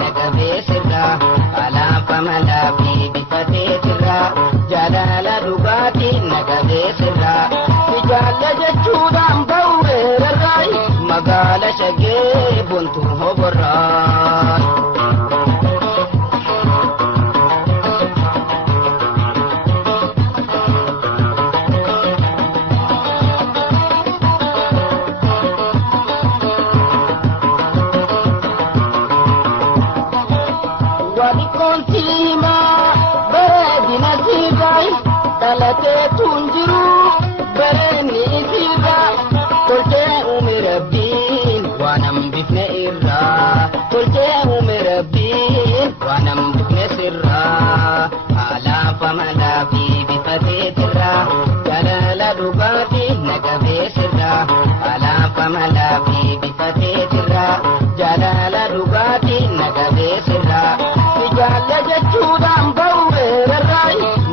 nagabee sirraa alaafama laafii bifatee sirraa jaalala dhugaatii nagabee sirraa si jaalla jechuudhaan ba'uureerarraay magaala shagee buntuu hoborraay.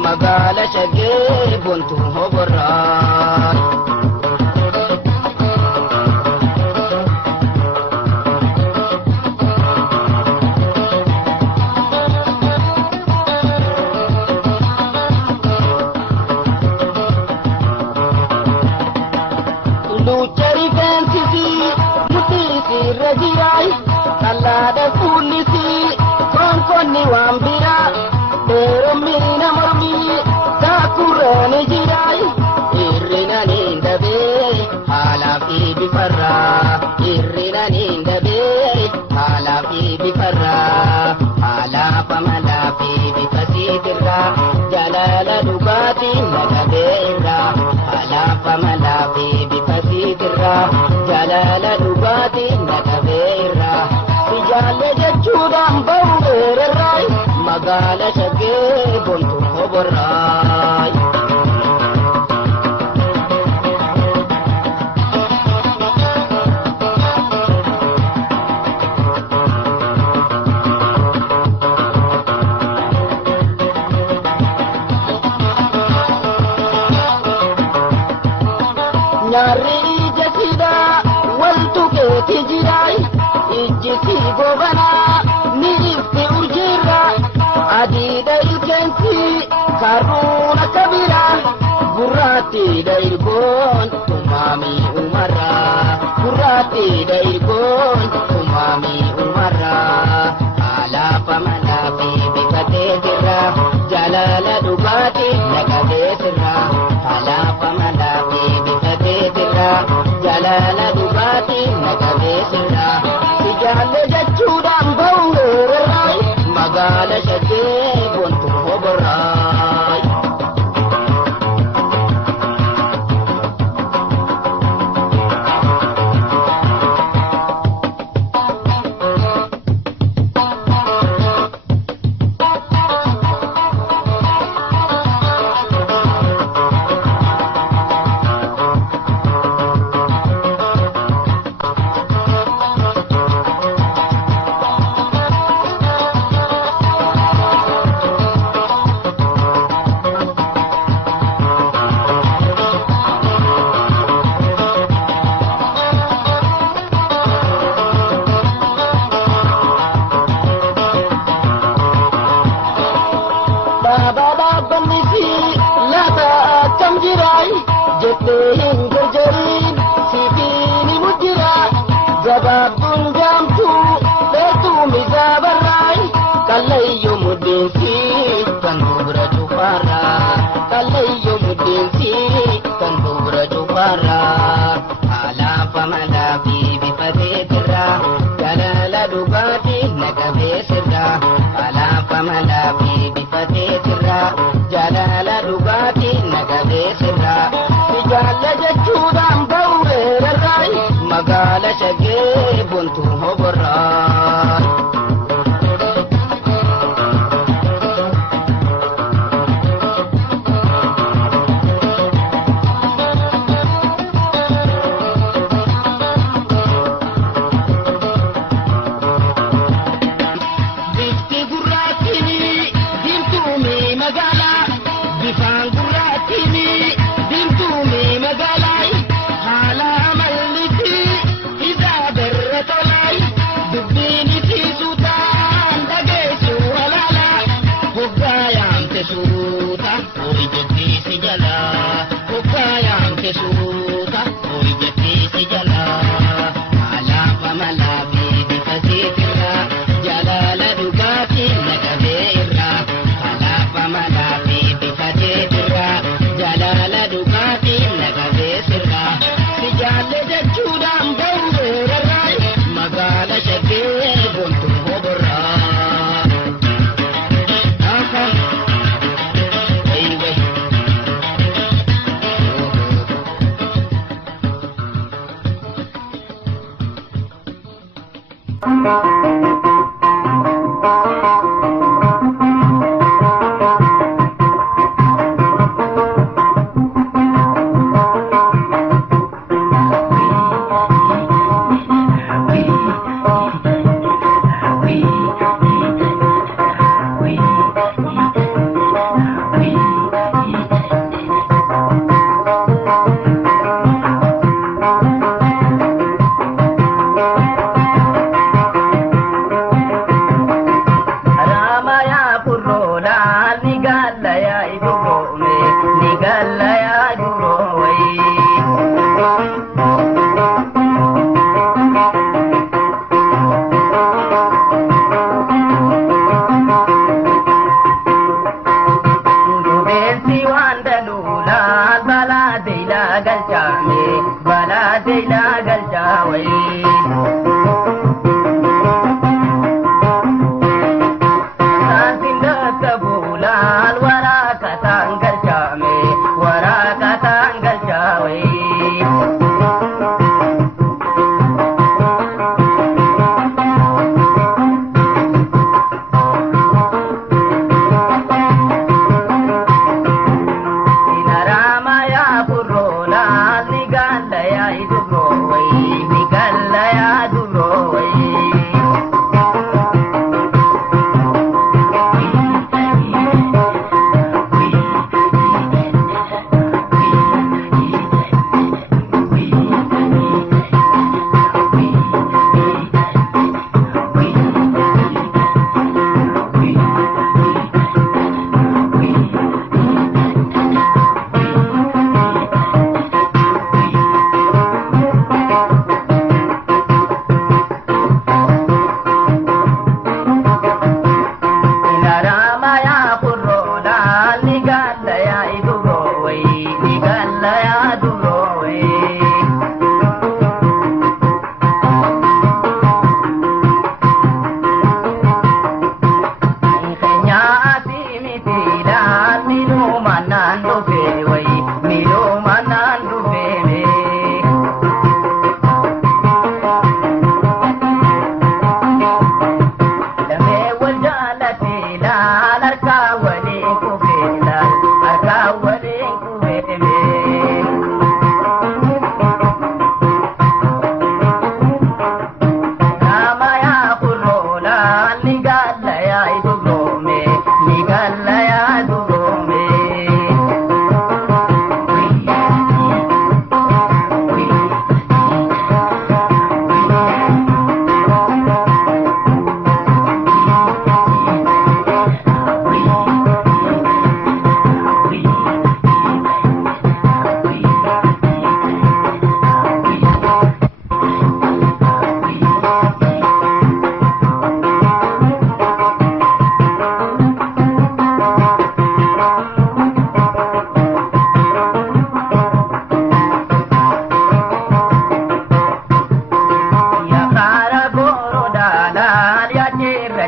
Magala shagee buntuu hoborraay. Luchari fensisi mutisi rajiraay kallada kullisi konkonni wambira deromina mormi takurani jiray irrina nindabe halafi bifarra irrina nindabe halafi bifarra halafa malafi bifasitirra jalala dugati nagabeirra halafa malafi bifasitirra jalala dugati nagabeirra sijalle jechuudhaan ba'uureerarraay magaala shagee buntuu hoborraay. Nyaarri ija sidaa waltu keeti jiraay ijji si gobanaa ni ifti urjiirra adiidha ilkeensi karruuna kabira gurraattiidha ilkoon tumaamii umarraa gurraattiidha ilkoon tumaamii umarraa alaafa malaafii bifatee jirra jaalala dhugaatii nagabee sirra alaafa malaafii bifatee jirra jaalala dhugaatii nagabee sirra si jaalle jechuudhaan ba'uureerarraay magaala shagee buntuu hoborraay. Magala shagee buntuu hoborraay.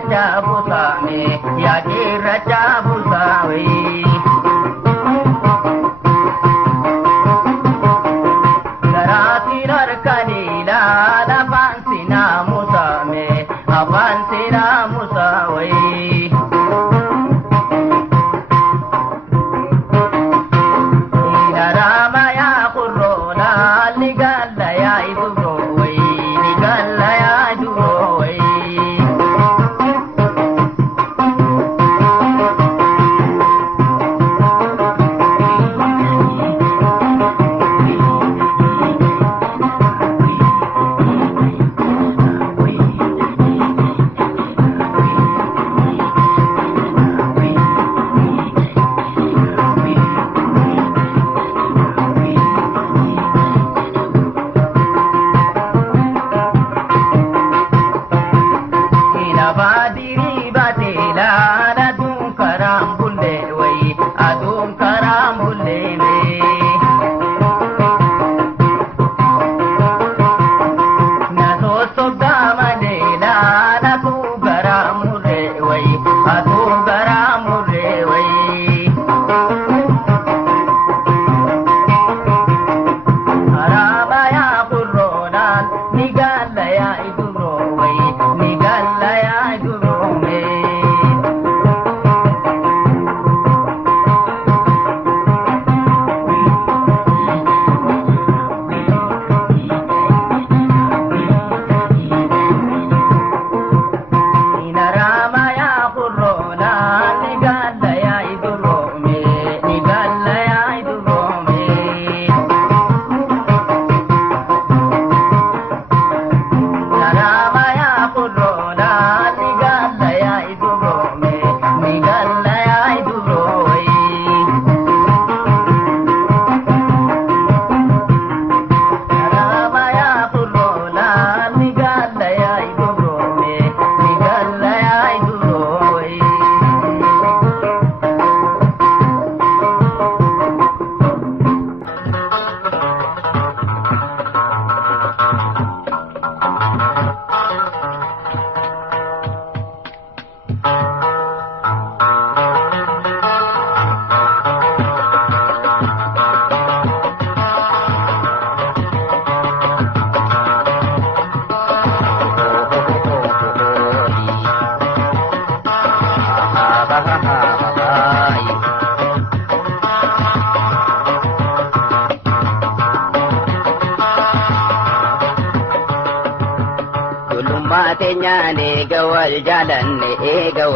Jabusame, Yakira Jabusawe. Garatirar Kanila, Avansina Musame, Avansina Musawe. Inaramaya Kurona, Ligala ya Idurowe, Ligala ya Idurowe.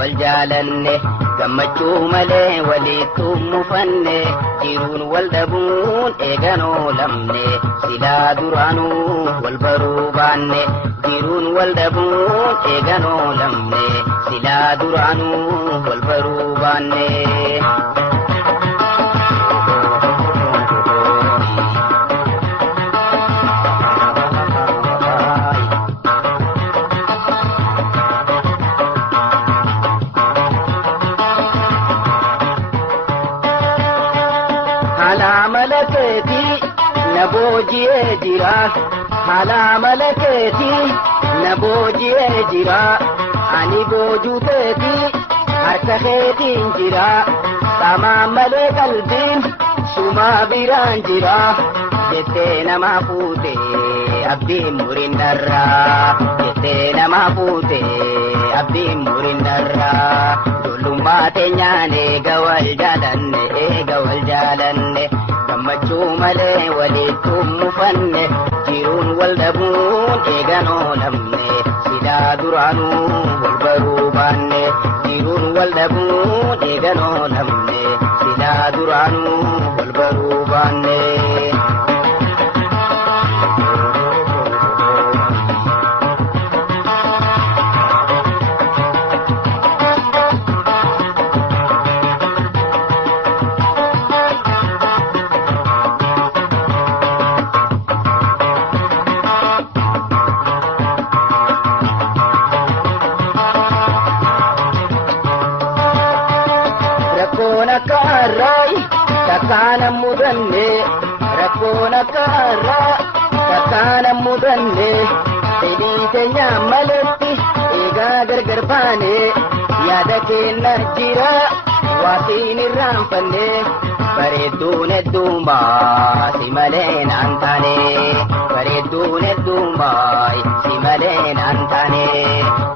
والجالنه كمچو ملي وليتم فنه جيرون والدبون ايغانو لمنه سلا درانو والبروبانه جيرون والدبون ايغانو لمنه سلا درانو والبروبانه نبوجي جرا حالا ملكتي نبوجي جرا اني بوجوتي حركتي جرا تمام ملك الدين سما بيران جرا جتنا ما فوتي ابدي مورين درا جتنا ما فوتي ابدي مورين درا دولما تنياني غوال جالن كمچو ملي وليتم فنه جيرون والدبون ايغانو لمنه سلا درانو والبروبانه جيرون والدبون ايغانو لمنه سلا درانو والبروبانه takana mudanne rakona kara takana mudanne edite nyamaletti eegaa gargar baane yaada keenya jira waatiin irraan fanne bareedduun hedduumaa si malee naan taane bareedduun hedduumaa si malee naan taane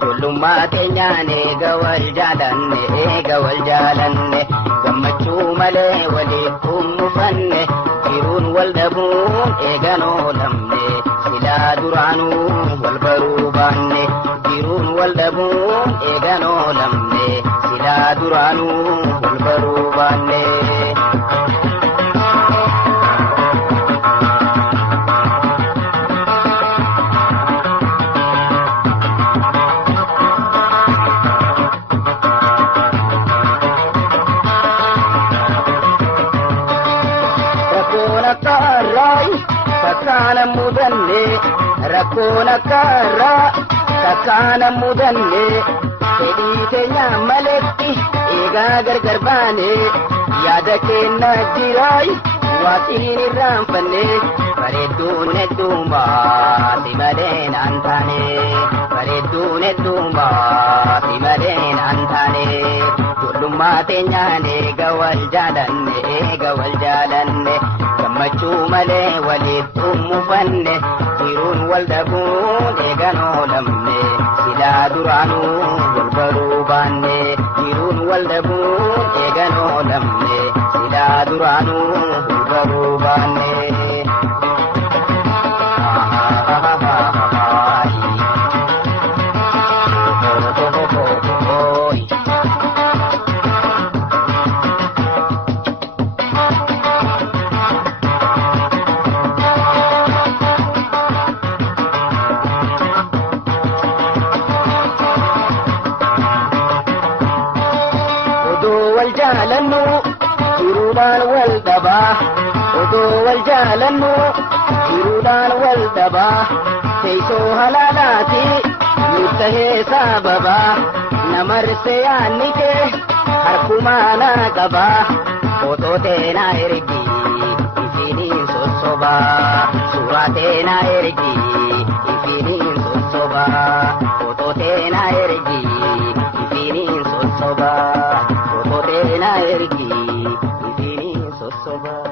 tullummaa keenyaan eega wal jaalanne gammachuu malee waliif mufanne jiruun wal dhabuun eegan oolamne silaa duraanuu wal baruu baanne jiruun wal dhabuun eegan oolamne silaa duraanuu wal baruu baanne. Rakkoon akka irraa takkaana mudanne fedhii keenya maletti eegaa gargar baane yaada keenya jiraay waatiin irraan fanne bareedduun hedduumaa si malee naan taane bareedduun hedduumaa si malee naan taane tullummaa keenyaan eega wal jaalanne gammachuu malee waliif mufanne jiruun wal dhabuun eegan oolamne silaa duraanuu wal baruu baanne jiruun wal dhabuun eegan oolamne silaa duraanuu wal baruu baanne. Odoo wal jaalannu jiruudhaan wal dhabaa teessoo halaalaati nuuf tahee sababaa namarsee yaanni kee harkumaa naa qabaa footoo teenaa ergi ifiniin sossobaa suuraa teenaa ergi ifiniin sossobaa footoo teenaa ergi ifiniin sossobaa footoo teenaa ergi ifiniin sossobaa.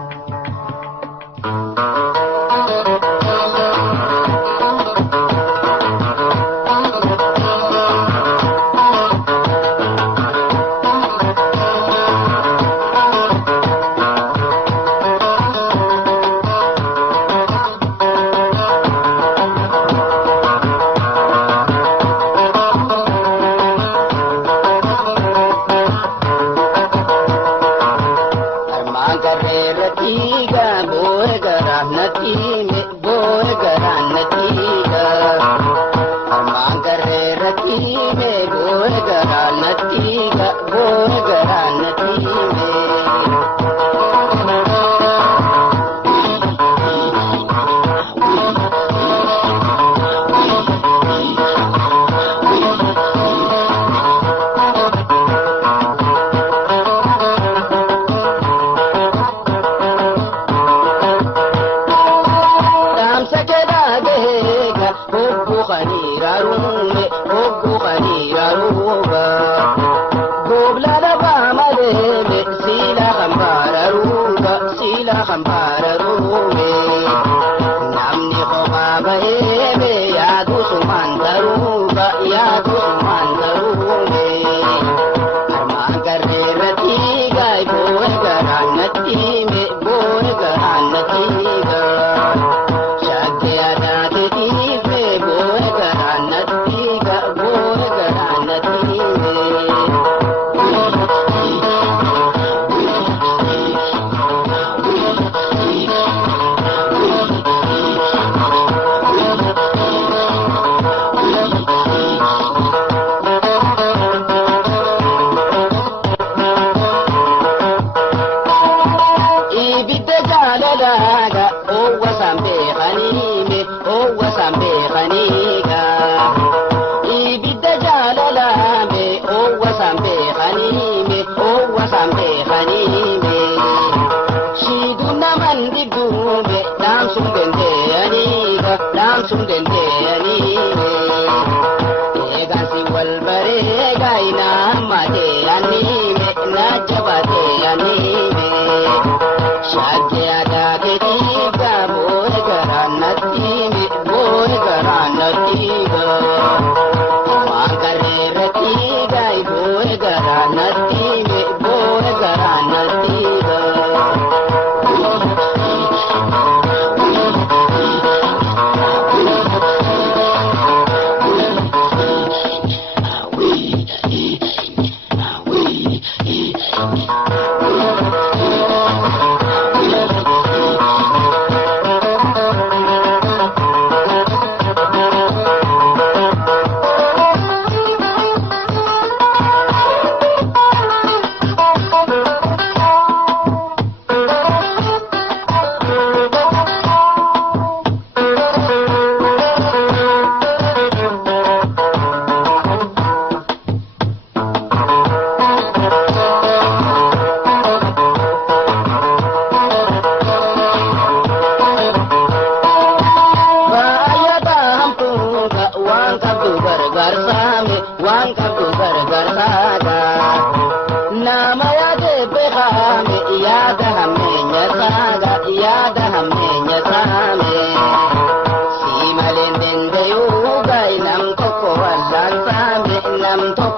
Eegansi wal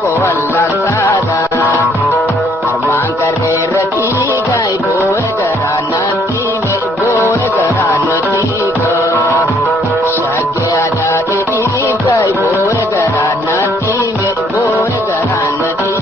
tokko wallalsaadha armaan qarreerratti gaayiboo'e garaanatti meeboo'e garaanatti shaggee adaadheetii gaayiboo'e garaanatti meeboo'e garaanatti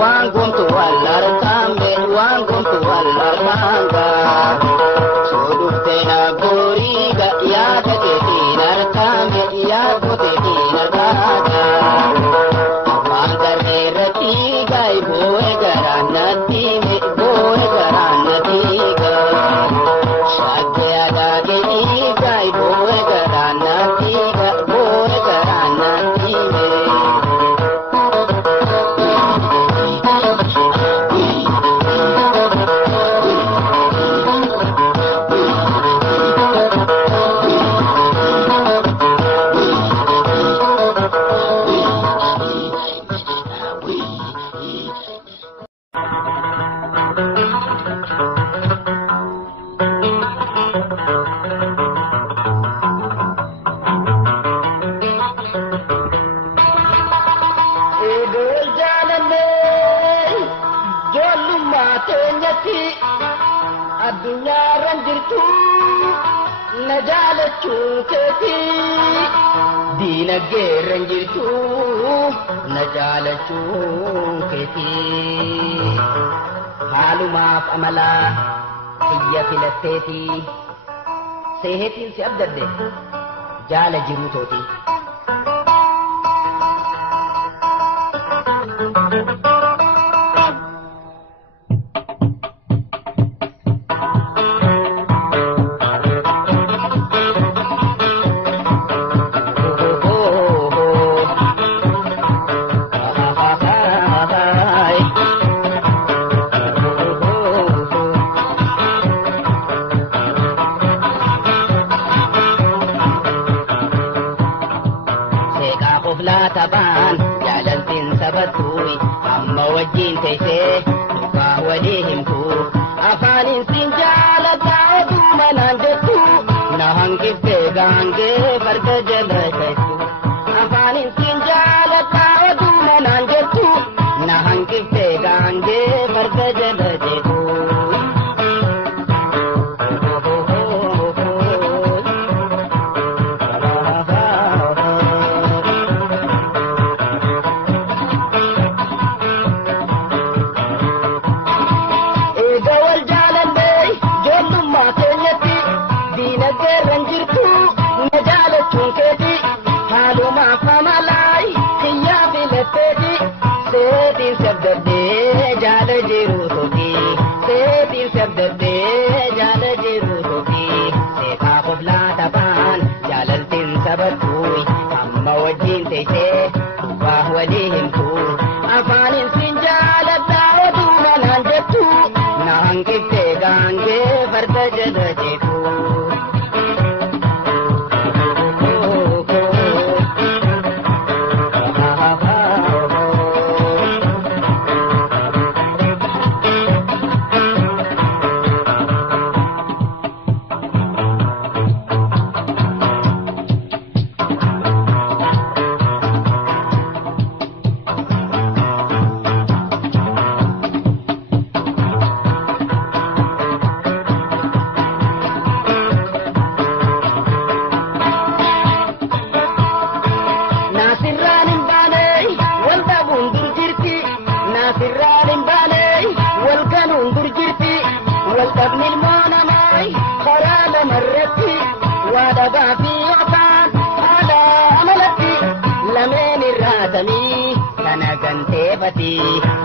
waan guntu wallarkaambe waan guntu wallarkaanga soodufteena goriiga yaada keetiin arkaambe yaada keetiin arkaaga waan garreerratti gaayiboo'e garaanatti meeboo'e garaanatti shaggee aadaa keetii gaayiboo'e garaanatti gaayiboo'e garaanatti diinagdeerran jirtu na jaalachuu keetii haalumaaf amalaa xiyya filatteetii seehetiin si abdadde jaala jiruu tootii. Taban jalantin sabatui amma wajjin teessee dhugaa walii himtu afaanin siin jaalata oduma naan jettu na hanqiftee gaangee farda jala teessu afaanin siin jaalata oduma naan jettu na hanqiftee gaangee farda jala teessu. Sabatui amma wajjin teessee dhugaa walii himtu afaanin siin jaalata oduma naan jettu na hanqiftee gaangee farda jala jeetu.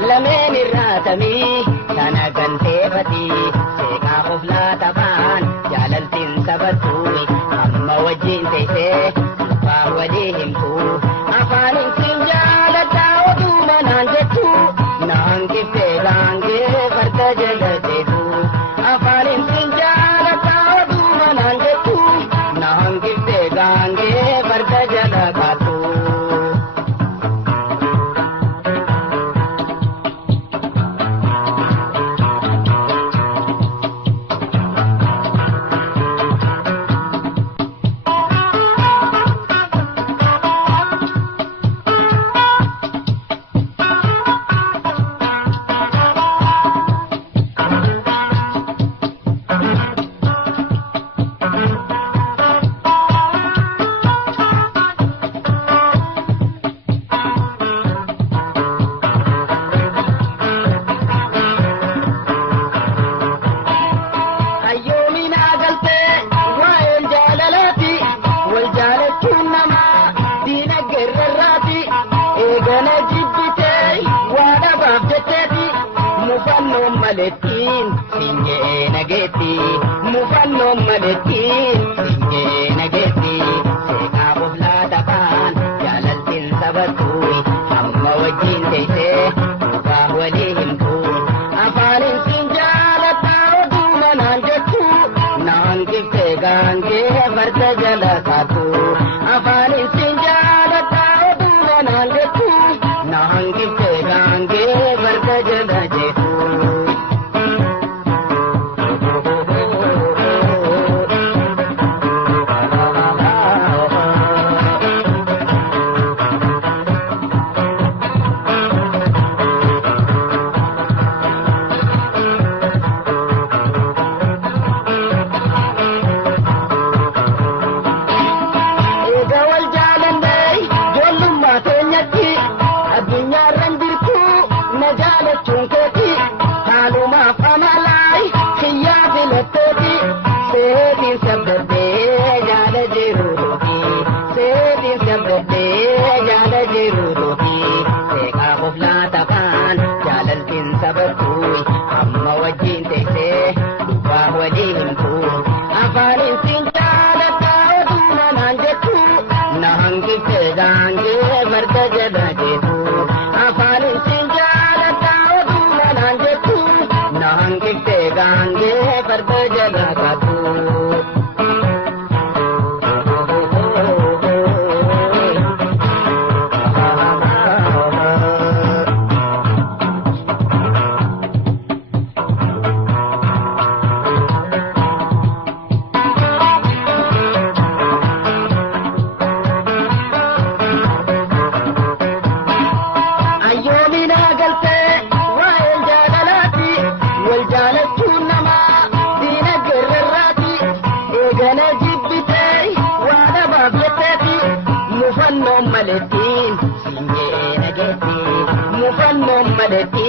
Lameen irraa tamii sana kan teefati seeqaa of laata baan jaalaltiin sabattuui amma wajjin teessee abbaa walii himtu afaanin siin jaalataa oduma naan jettu naan giftee gaangee farda jala teessu afaanin siin jaalataa oduma naan jettu naan giftee gaangee farda jala kaatu. Maletin singe nageti mufallo maletin singe nageti seka bofla tapan jalaltin sabatui amma wajin teise muka walihim tu afanin sinjalata oduma nanjetu nangifte gange varta jala satu afanin sinjalata oduma nanjetu nangifte gange varta jala jetu. Amma wajjin teessee dubbaa walii himtu afaanin siin jaalataa oduma naan jettu na hangifte gaangee farda jala jeetu afaanin siin jaalataa oduma naan jettu na hangifte gaangee farda jala kaatu. Maletin singe nageti mufallo maletin